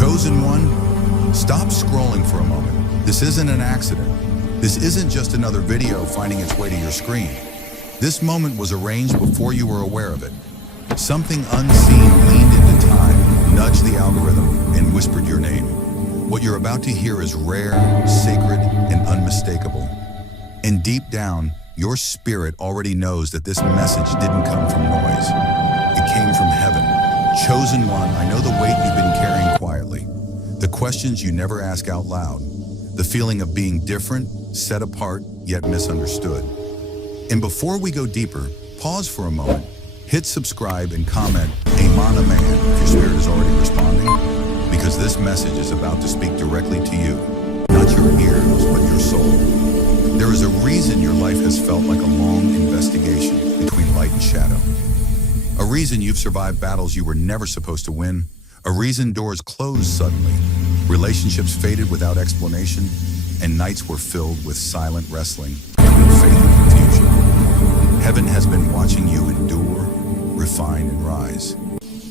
Chosen one, stop scrolling for a moment. This isn't an accident. This isn't just another video finding its way to your screen. This moment was arranged before you were aware of it. Something unseen leaned into time, nudged the algorithm, and whispered your name. What you're about to hear is rare, sacred, and unmistakable. And deep down, your spirit already knows that this message didn't come from noise. It came from heaven. Chosen one, I know the weight you've been carrying quietly. The questions you never ask out loud. The feeling of being different, set apart, yet misunderstood. And before we go deeper, pause for a moment. Hit subscribe and comment, Amen, amen, if your spirit is already responding. Because this message is about to speak directly to you. Not your ears, but your soul. There is a reason your life has felt like a long investigation between light and shadow. A reason you've survived battles you were never supposed to win. A reason doors closed suddenly. Relationships faded without explanation. And nights were filled with silent wrestling between faith and confusion. Heaven has been watching you endure, refine, and rise.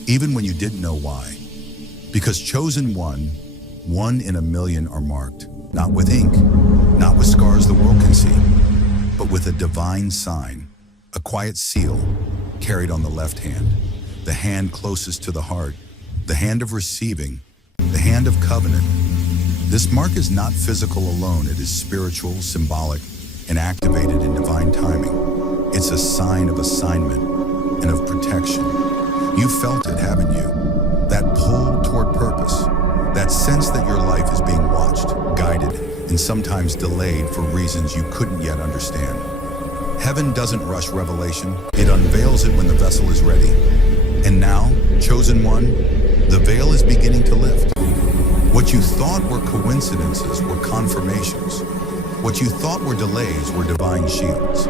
Even when you didn't know why. Because chosen one in a million are marked. Not with ink, not with scars the world can see, but with a divine sign, a quiet seal carried on the left hand, the hand closest to the heart, the hand of receiving, the hand of covenant. This mark is not physical alone, it is spiritual, symbolic, and activated in divine timing. It's a sign of assignment and of protection. You felt it, haven't you? That pull toward purpose. That sense that your life is being watched, guided, and sometimes delayed for reasons you couldn't yet understand. Heaven doesn't rush revelation, it unveils it when the vessel is ready. And now, chosen one, the veil is beginning to lift. What you thought were coincidences were confirmations. What you thought were delays were divine shields.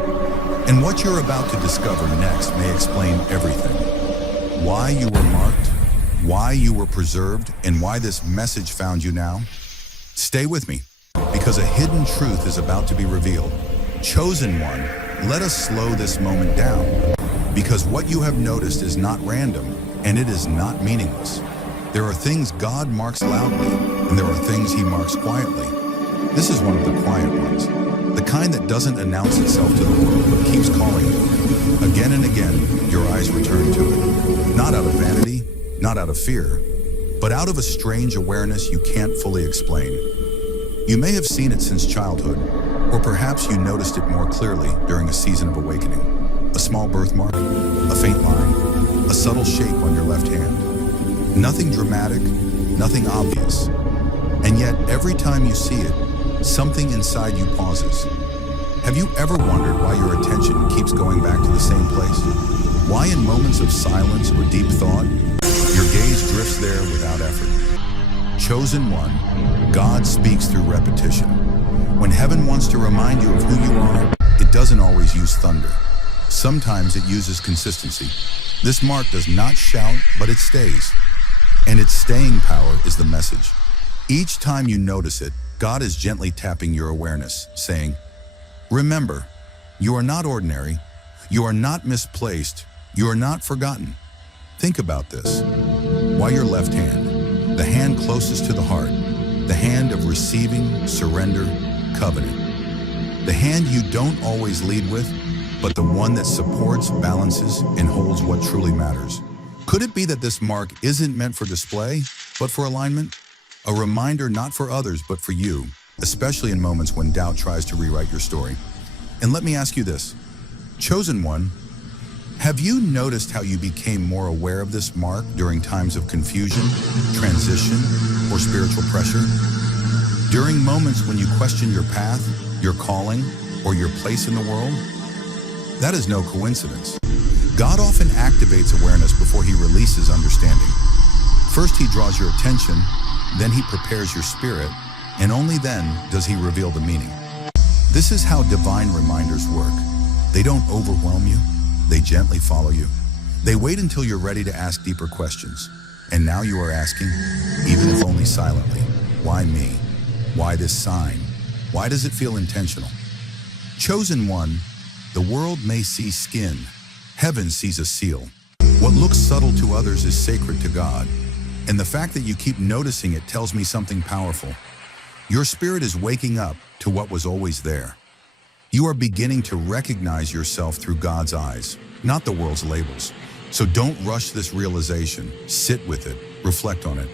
And what you're about to discover next may explain everything. Why you were marked, why you were preserved, and why this message found you now. Stay with me, because a hidden truth is about to be revealed. Chosen one, let us slow this moment down, because what you have noticed is not random, and it is not meaningless. There are things God marks loudly, and there are things he marks quietly. This is one of the quiet ones, the kind that doesn't announce itself to the world, but keeps calling you. Again and again, your eyes return to it, not out of vanity, not out of fear, but out of a strange awareness you can't fully explain. You may have seen it since childhood, or perhaps you noticed it more clearly during a season of awakening. A small birthmark, a faint line, a subtle shape on your left hand. Nothing dramatic, nothing obvious. And yet, every time you see it, something inside you pauses. Have you ever wondered why your attention keeps going back to the same place? Why in moments of silence or deep thought, your gaze drifts there without effort? Chosen one, God speaks through repetition. When heaven wants to remind you of who you are, it doesn't always use thunder. Sometimes it uses consistency. This mark does not shout, but it stays. And its staying power is the message. Each time you notice it, God is gently tapping your awareness, saying, remember, you are not ordinary, you are not misplaced, you are not forgotten. Think about this. Why your left hand, the hand closest to the heart, the hand of receiving, surrender, covenant. The hand you don't always lead with, but the one that supports, balances, and holds what truly matters. Could it be that this mark isn't meant for display, but for alignment? A reminder not for others, but for you, especially in moments when doubt tries to rewrite your story. And let me ask you this, chosen one, have you noticed how you became more aware of this mark during times of confusion, transition, or spiritual pressure? During moments when you question your path, your calling, or your place in the world? That is no coincidence. God often activates awareness before he releases understanding. First, he draws your attention, then he prepares your spirit, and only then does he reveal the meaning. This is how divine reminders work. They don't overwhelm you, they gently follow you. They wait until you're ready to ask deeper questions. And now you are asking, even if only silently, why me? Why this sign? Why does it feel intentional? Chosen one, the world may see skin, heaven sees a seal. What looks subtle to others is sacred to God. And the fact that you keep noticing it tells me something powerful. Your spirit is waking up to what was always there. You are beginning to recognize yourself through God's eyes, not the world's labels. So don't rush this realization. Sit with it, reflect on it.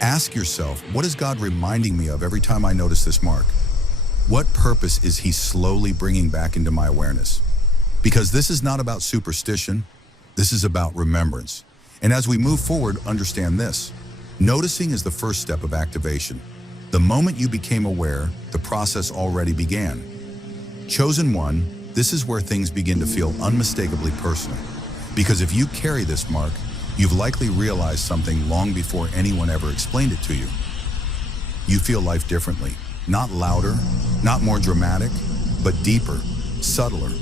Ask yourself, what is God reminding me of every time I notice this mark? What purpose is He slowly bringing back into my awareness? Because this is not about superstition, this is about remembrance. And as we move forward, understand this. Noticing is the first step of activation. The moment you became aware, the process already began. Chosen one, this is where things begin to feel unmistakably personal. Because if you carry this mark, you've likely realized something long before anyone ever explained it to you. You feel life differently, not louder, not more dramatic, but deeper, subtler.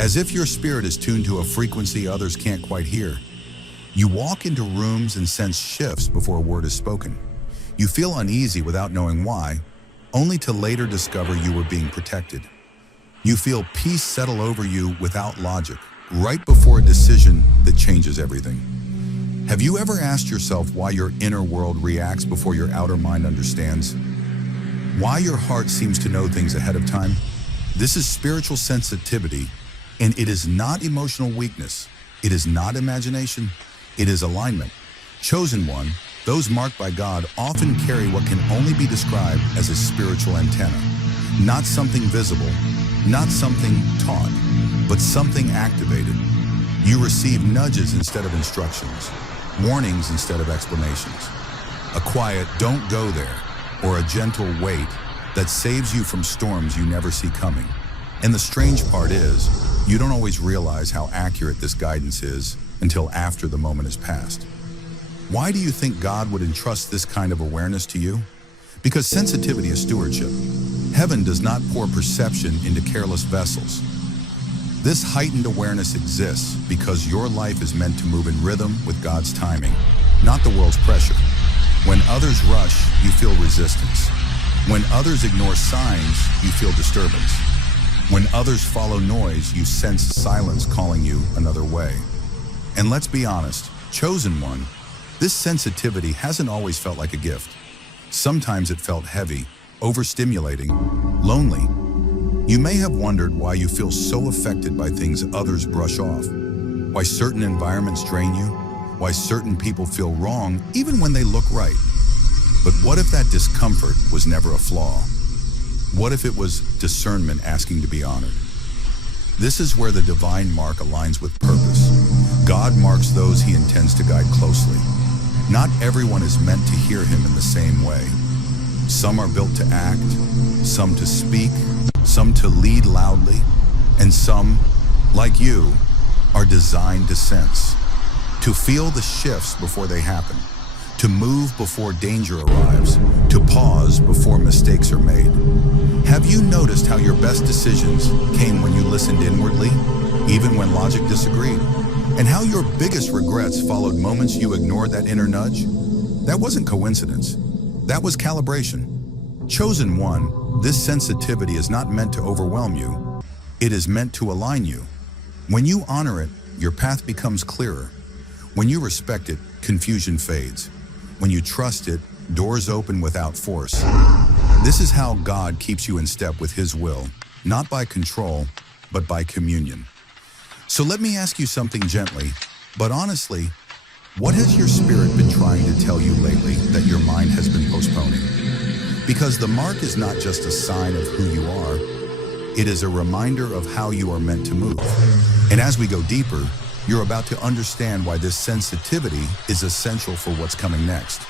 As if your spirit is tuned to a frequency others can't quite hear. You walk into rooms and sense shifts before a word is spoken. You feel uneasy without knowing why, only to later discover you were being protected. You feel peace settle over you without logic, right before a decision that changes everything. Have you ever asked yourself why your inner world reacts before your outer mind understands? Why your heart seems to know things ahead of time? This is spiritual sensitivity, and it is not emotional weakness. It is not imagination. It is alignment. Chosen one, those marked by God often carry what can only be described as a spiritual antenna. Not something visible, not something taught, but something activated. You receive nudges instead of instructions, warnings instead of explanations. A quiet "don't go there" or a gentle "wait" that saves you from storms you never see coming. And the strange part is, you don't always realize how accurate this guidance is until after the moment has passed. Why do you think God would entrust this kind of awareness to you? Because sensitivity is stewardship. Heaven does not pour perception into careless vessels. This heightened awareness exists because your life is meant to move in rhythm with God's timing, not the world's pressure. When others rush, you feel resistance. When others ignore signs, you feel disturbance. When others follow noise, you sense silence calling you another way. And let's be honest, chosen one, this sensitivity hasn't always felt like a gift. Sometimes it felt heavy, overstimulating, lonely. You may have wondered why you feel so affected by things others brush off, why certain environments drain you, why certain people feel wrong even when they look right. But what if that discomfort was never a flaw? What if it was discernment asking to be honored? This is where the divine mark aligns with purpose. God marks those He intends to guide closely. Not everyone is meant to hear Him in the same way. Some are built to act, some to speak, some to lead loudly, and some, like you, are designed to sense, to feel the shifts before they happen, to move before danger arrives, to pause before mistakes are made. Have you noticed how your best decisions came when you listened inwardly, even when logic disagreed? And how your biggest regrets followed moments you ignored that inner nudge? That wasn't coincidence. That was calibration. Chosen one, this sensitivity is not meant to overwhelm you. It is meant to align you. When you honor it, your path becomes clearer. When you respect it, confusion fades. When you trust it, doors open without force. This is how God keeps you in step with His will, not by control, but by communion. So let me ask you something gently, but honestly, what has your spirit been trying to tell you lately that your mind has been postponing? Because the mark is not just a sign of who you are, it is a reminder of how you are meant to move. And as we go deeper, you're about to understand why this sensitivity is essential for what's coming next.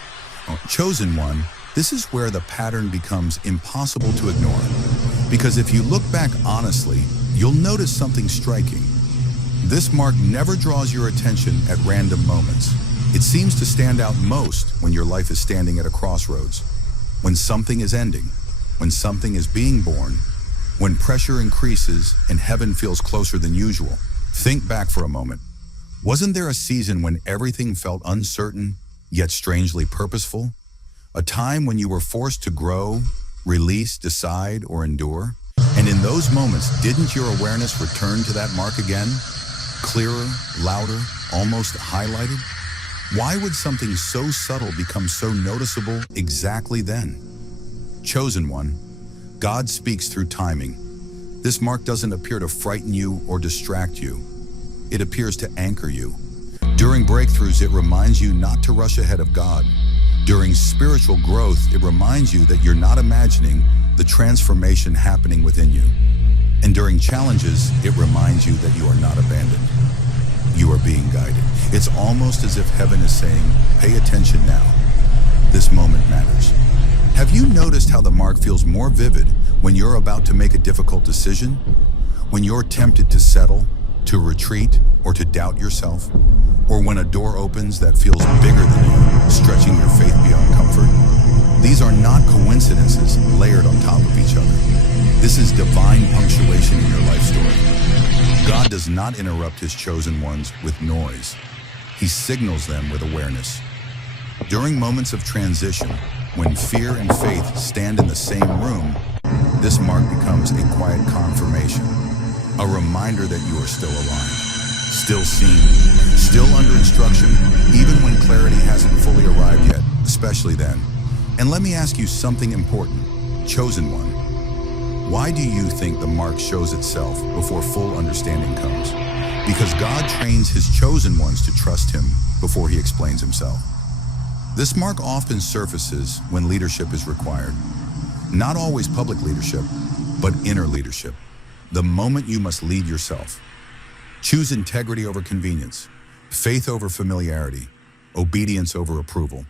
Chosen one, this is where the pattern becomes impossible to ignore. Because if you look back honestly, you'll notice something striking. This mark never draws your attention at random moments. It seems to stand out most when your life is standing at a crossroads, when something is ending, when something is being born, when pressure increases and heaven feels closer than usual. Think back for a moment. Wasn't there a season when everything felt uncertain, yet strangely purposeful? A time when you were forced to grow, release, decide, or endure? And in those moments, didn't your awareness return to that mark again? Clearer, louder, almost highlighted? Why would something so subtle become so noticeable exactly then? Chosen one, God speaks through timing. This mark doesn't appear to frighten you or distract you. It appears to anchor you. During breakthroughs, it reminds you not to rush ahead of God. During spiritual growth, it reminds you that you're not imagining the transformation happening within you. And during challenges, it reminds you that you are not abandoned. You are being guided. It's almost as if heaven is saying, pay attention now. This moment matters. Have you noticed how the mark feels more vivid when you're about to make a difficult decision? When you're tempted to settle, to retreat, or to doubt yourself? Or when a door opens that feels bigger than you, stretching your faith beyond comfort? These are not coincidences layered on top of each other. This is divine punctuation in your life story. God does not interrupt his chosen ones with noise. He signals them with awareness. During moments of transition, when fear and faith stand in the same room, this mark becomes a quiet confirmation, a reminder that you are still alive, still seen, still under instruction, even when clarity hasn't fully arrived yet, especially then. And let me ask you something important, chosen one. Why do you think the mark shows itself before full understanding comes? Because God trains his chosen ones to trust him before he explains himself. This mark often surfaces when leadership is required. Not always public leadership, but inner leadership. The moment you must lead yourself. Choose integrity over convenience, faith over familiarity, obedience over approval.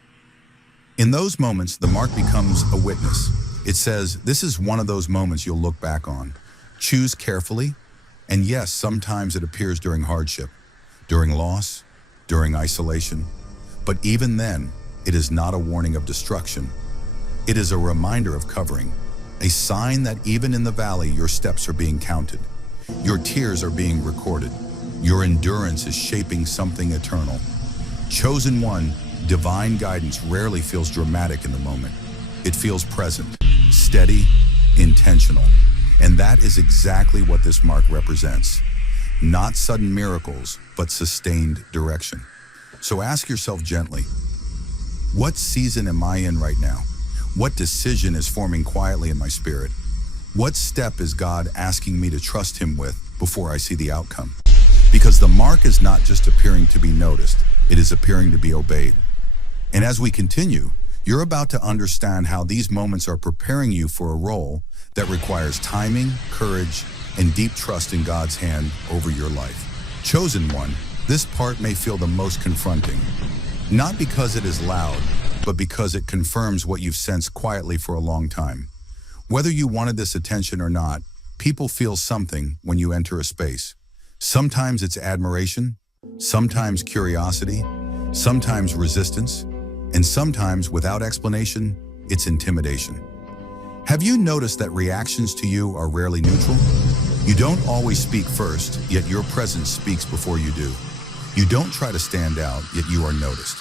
In those moments, the mark becomes a witness. It says, this is one of those moments you'll look back on. Choose carefully, and yes, sometimes it appears during hardship, during loss, during isolation. But even then, it is not a warning of destruction. It is a reminder of covering, a sign that even in the valley, your steps are being counted. Your tears are being recorded. Your endurance is shaping something eternal. Chosen one, divine guidance rarely feels dramatic in the moment. It feels present, steady, intentional. And that is exactly what this mark represents. Not sudden miracles, but sustained direction. So ask yourself gently, what season am I in right now? What decision is forming quietly in my spirit? What step is God asking me to trust him with before I see the outcome? Because the mark is not just appearing to be noticed, it is appearing to be obeyed. And as we continue, you're about to understand how these moments are preparing you for a role that requires timing, courage, and deep trust in God's hand over your life. Chosen one, this part may feel the most confronting. Not because it is loud, but because it confirms what you've sensed quietly for a long time. Whether you wanted this attention or not, people feel something when you enter a space. Sometimes it's admiration, sometimes curiosity, sometimes resistance, and sometimes, without explanation, it's intimidation. Have you noticed that reactions to you are rarely neutral? You don't always speak first, yet your presence speaks before you do. You don't try to stand out, yet you are noticed.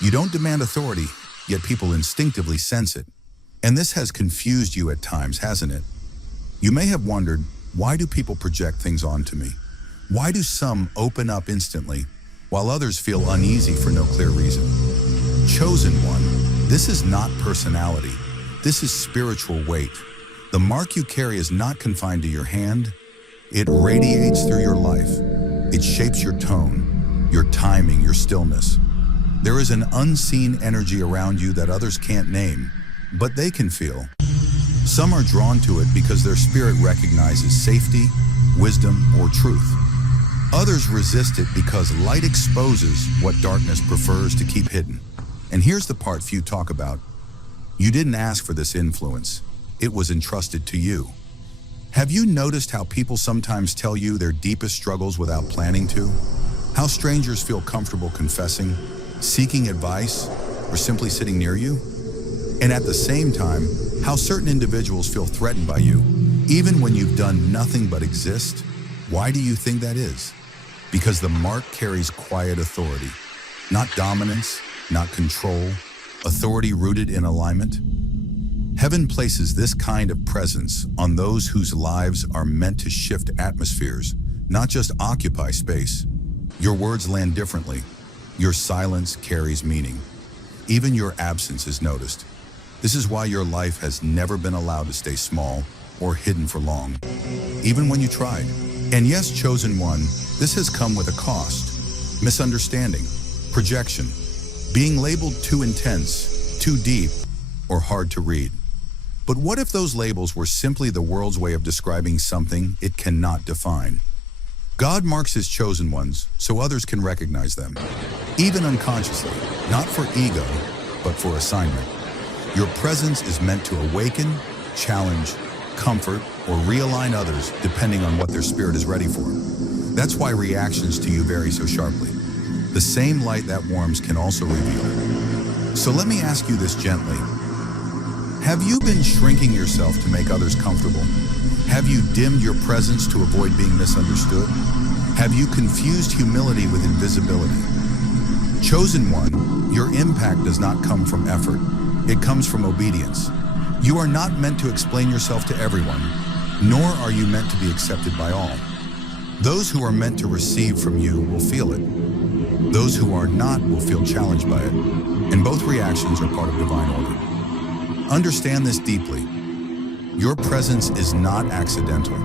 You don't demand authority, yet people instinctively sense it. And this has confused you at times, hasn't it? You may have wondered, why do people project things onto me? Why do some open up instantly, while others feel uneasy for no clear reason? Chosen one, this is not personality. This is spiritual weight. The mark you carry is not confined to your hand. It radiates through your life. It shapes your tone, your timing, your stillness. There is an unseen energy around you that others can't name, but they can feel. Some are drawn to it because their spirit recognizes safety, wisdom, or truth. Others resist it because light exposes what darkness prefers to keep hidden. And here's the part few talk about. You didn't ask for this influence. It was entrusted to you. Have you noticed how people sometimes tell you their deepest struggles without planning to? How strangers feel comfortable confessing, seeking advice, or simply sitting near you? And at the same time, how certain individuals feel threatened by you, even when you've done nothing but exist? Why do you think that is? Because the mark carries quiet authority, not dominance, not control, authority rooted in alignment. Heaven places this kind of presence on those whose lives are meant to shift atmospheres, not just occupy space. Your words land differently. Your silence carries meaning. Even your absence is noticed. This is why your life has never been allowed to stay small or hidden for long, even when you tried. And yes, chosen one, this has come with a cost. Misunderstanding, projection, being labeled too intense, too deep, or hard to read. But what if those labels were simply the world's way of describing something it cannot define? God marks his chosen ones so others can recognize them, even unconsciously, not for ego, but for assignment. Your presence is meant to awaken, challenge, comfort, or realign others depending on what their spirit is ready for. That's why reactions to you vary so sharply. The same light that warms can also reveal. So let me ask you this gently. Have you been shrinking yourself to make others comfortable? Have you dimmed your presence to avoid being misunderstood? Have you confused humility with invisibility? Chosen one, your impact does not come from effort. It comes from obedience. You are not meant to explain yourself to everyone, nor are you meant to be accepted by all. Those who are meant to receive from you will feel it. Those who are not will feel challenged by it, and both reactions are part of divine order. Understand this deeply. Your presence is not accidental.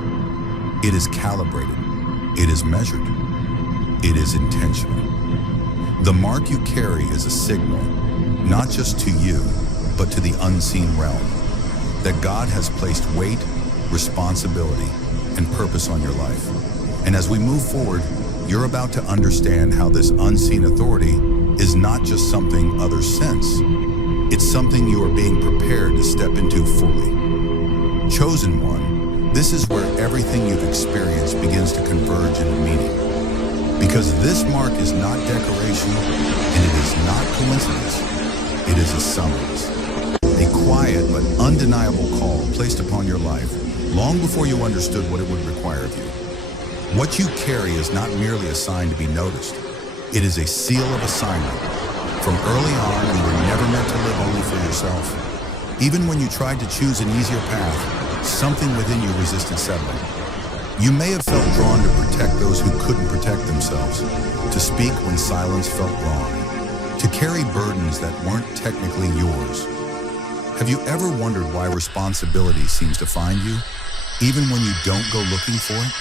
It is calibrated. It is measured. It is intentional. The mark you carry is a signal, not just to you, but to the unseen realm, that God has placed weight, responsibility, and purpose on your life. And as we move forward, you're about to understand how this unseen authority is not just something others sense. It's something you are being prepared to step into fully. Chosen one, this is where everything you've experienced begins to converge into meaning. Because this mark is not decoration, and it is not coincidence. It is a summons. A quiet but undeniable call placed upon your life long before you understood what it would require of you. What you carry is not merely a sign to be noticed. It is a seal of assignment. From early on, you were never meant to live only for yourself. Even when you tried to choose an easier path, something within you resisted settling. You may have felt drawn to protect those who couldn't protect themselves, to speak when silence felt wrong, to carry burdens that weren't technically yours. Have you ever wondered why responsibility seems to find you, even when you don't go looking for it?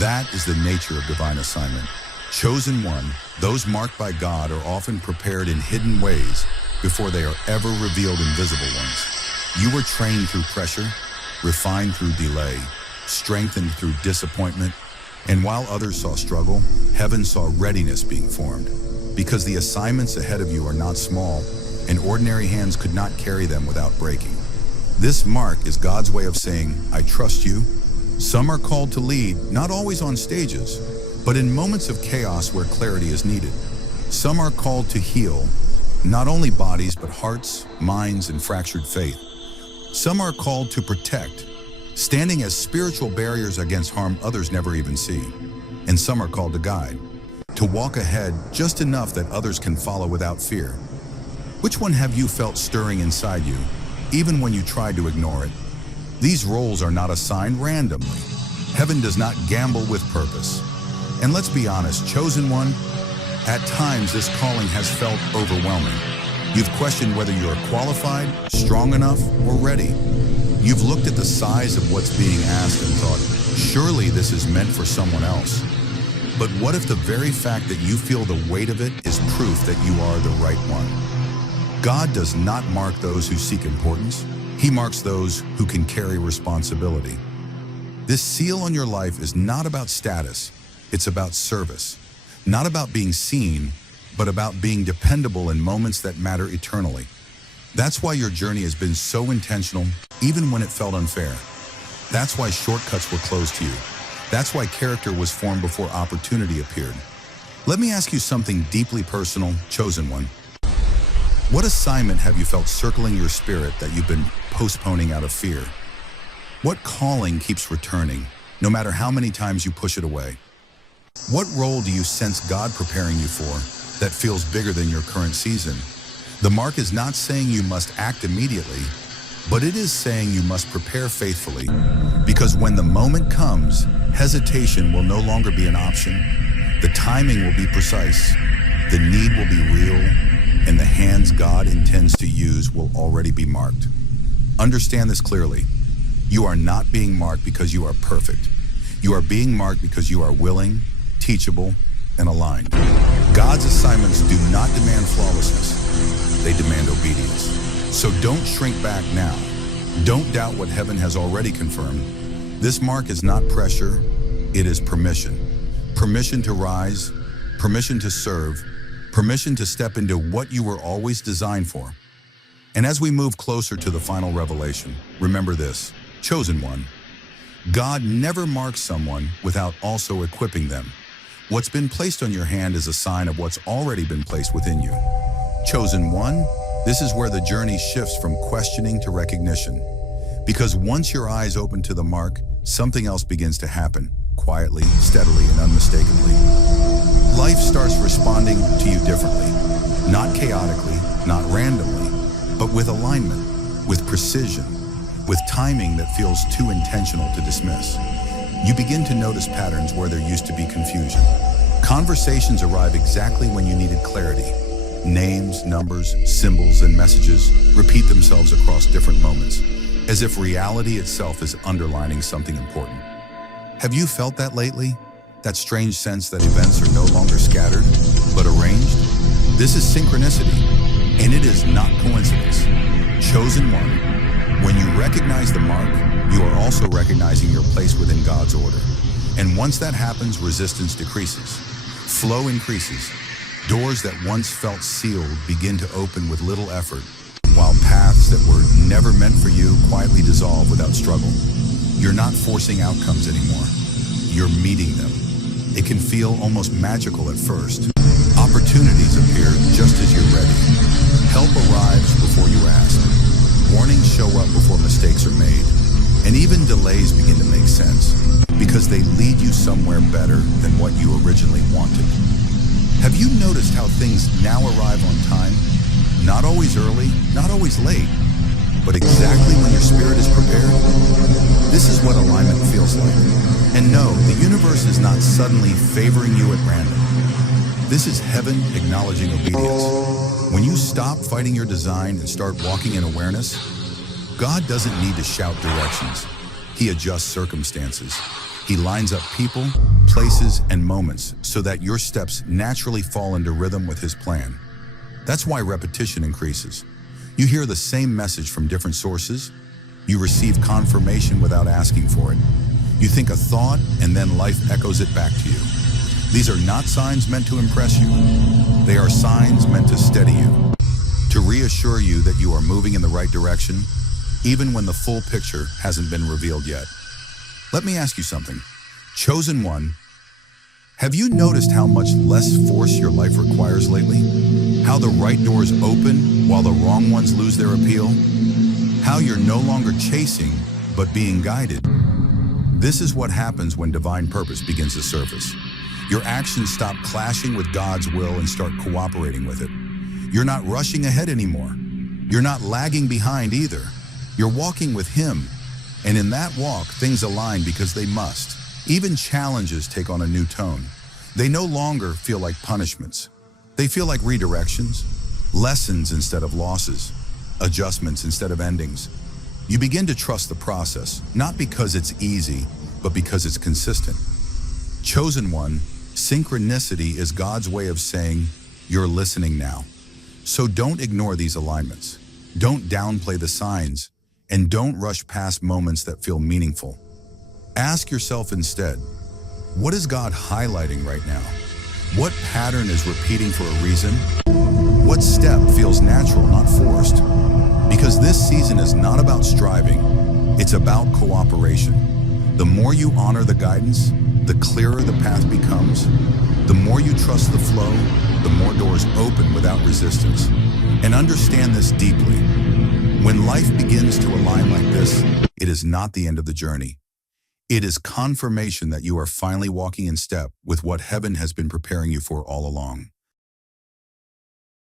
That is the nature of divine assignment. Chosen one, those marked by God, are often prepared in hidden ways before they are ever revealed in visible ones. You were trained through pressure, refined through delay, strengthened through disappointment, and while others saw struggle, heaven saw readiness being formed. Because the assignments ahead of you are not small, and ordinary hands could not carry them without breaking. This mark is God's way of saying, I trust you. Some are called to lead, not always on stages, but in moments of chaos where clarity is needed. Some are called to heal, not only bodies, but hearts, minds, and fractured faith. Some are called to protect, standing as spiritual barriers against harm others never even see. And some are called to guide, to walk ahead just enough that others can follow without fear. Which one have you felt stirring inside you, even when you tried to ignore it? These roles are not assigned randomly. Heaven does not gamble with purpose. And let's be honest, chosen one, at times this calling has felt overwhelming. You've questioned whether you are qualified, strong enough, or ready. You've looked at the size of what's being asked and thought, surely this is meant for someone else. But what if the very fact that you feel the weight of it is proof that you are the right one? God does not mark those who seek importance. He marks those who can carry responsibility. This seal on your life is not about status. It's about service. Not about being seen, but about being dependable in moments that matter eternally. That's why your journey has been so intentional, even when it felt unfair. That's why shortcuts were closed to you. That's why character was formed before opportunity appeared. Let me ask you something deeply personal, chosen one. What assignment have you felt circling your spirit that you've been postponing out of fear? What calling keeps returning, no matter how many times you push it away? What role do you sense God preparing you for that feels bigger than your current season? The mark is not saying you must act immediately, but it is saying you must prepare faithfully, because when the moment comes, hesitation will no longer be an option. The timing will be precise. The need will be real, and the hands God intends to use will already be marked. Understand this clearly. You are not being marked because you are perfect. You are being marked because you are willing, teachable, and aligned. God's assignments do not demand flawlessness. They demand obedience. So don't shrink back now. Don't doubt what heaven has already confirmed. This mark is not pressure, it is permission. Permission to rise, permission to serve, permission to step into what you were always designed for. And as we move closer to the final revelation, remember this, chosen one. God never marks someone without also equipping them. What's been placed on your hand is a sign of what's already been placed within you. Chosen one, this is where the journey shifts from questioning to recognition. Because once your eyes open to the mark, something else begins to happen, quietly, steadily, and unmistakably. Life starts responding to you differently, not chaotically, not randomly, but with alignment, with precision, with timing that feels too intentional to dismiss. You begin to notice patterns where there used to be confusion. Conversations arrive exactly when you needed clarity. Names, numbers, symbols, and messages repeat themselves across different moments, as if reality itself is underlining something important. Have you felt that lately? That strange sense that events are no longer scattered, but arranged? This is synchronicity, and it is not coincidence. Chosen one. When you recognize the mark, you are also recognizing your place within God's order. And once that happens, resistance decreases. Flow increases. Doors that once felt sealed begin to open with little effort, while paths that were never meant for you quietly dissolve without struggle. You're not forcing outcomes anymore. You're meeting them. It can feel almost magical at first. Opportunities appear just as you're ready. Help arrives before you ask. Warnings show up before mistakes are made. And even delays begin to make sense, because they lead you somewhere better than what you originally wanted. Have you noticed how things now arrive on time? Not always early, not always late, but exactly when your spirit is prepared? This is what alignment feels like. And no, the universe is not suddenly favoring you at random. This is heaven acknowledging obedience. When you stop fighting your design and start walking in awareness, God doesn't need to shout directions. He adjusts circumstances. He lines up people, places, and moments so that your steps naturally fall into rhythm with His plan. That's why repetition increases. You hear the same message from different sources. You receive confirmation without asking for it. You think a thought, and then life echoes it back to you. These are not signs meant to impress you. They are signs meant to steady you, to reassure you that you are moving in the right direction, even when the full picture hasn't been revealed yet. Let me ask you something. Chosen one, have you noticed how much less force your life requires lately? How the right doors open while the wrong ones lose their appeal? How you're no longer chasing, but being guided? This is what happens when divine purpose begins to surface. Your actions stop clashing with God's will and start cooperating with it. You're not rushing ahead anymore. You're not lagging behind either. You're walking with Him. And in that walk, things align because they must. Even challenges take on a new tone. They no longer feel like punishments. They feel like redirections, lessons instead of losses, adjustments instead of endings. You begin to trust the process, not because it's easy, but because it's consistent. Chosen one, synchronicity is God's way of saying, you're listening now. So don't ignore these alignments. Don't downplay the signs, and don't rush past moments that feel meaningful. Ask yourself instead, what is God highlighting right now? What pattern is repeating for a reason? What step feels natural, not forced? Because this season is not about striving, it's about cooperation. The more you honor the guidance, the clearer the path becomes. The more you trust the flow, the more doors open without resistance. And understand this deeply. When life begins to align like this, it is not the end of the journey. It is confirmation that you are finally walking in step with what heaven has been preparing you for all along.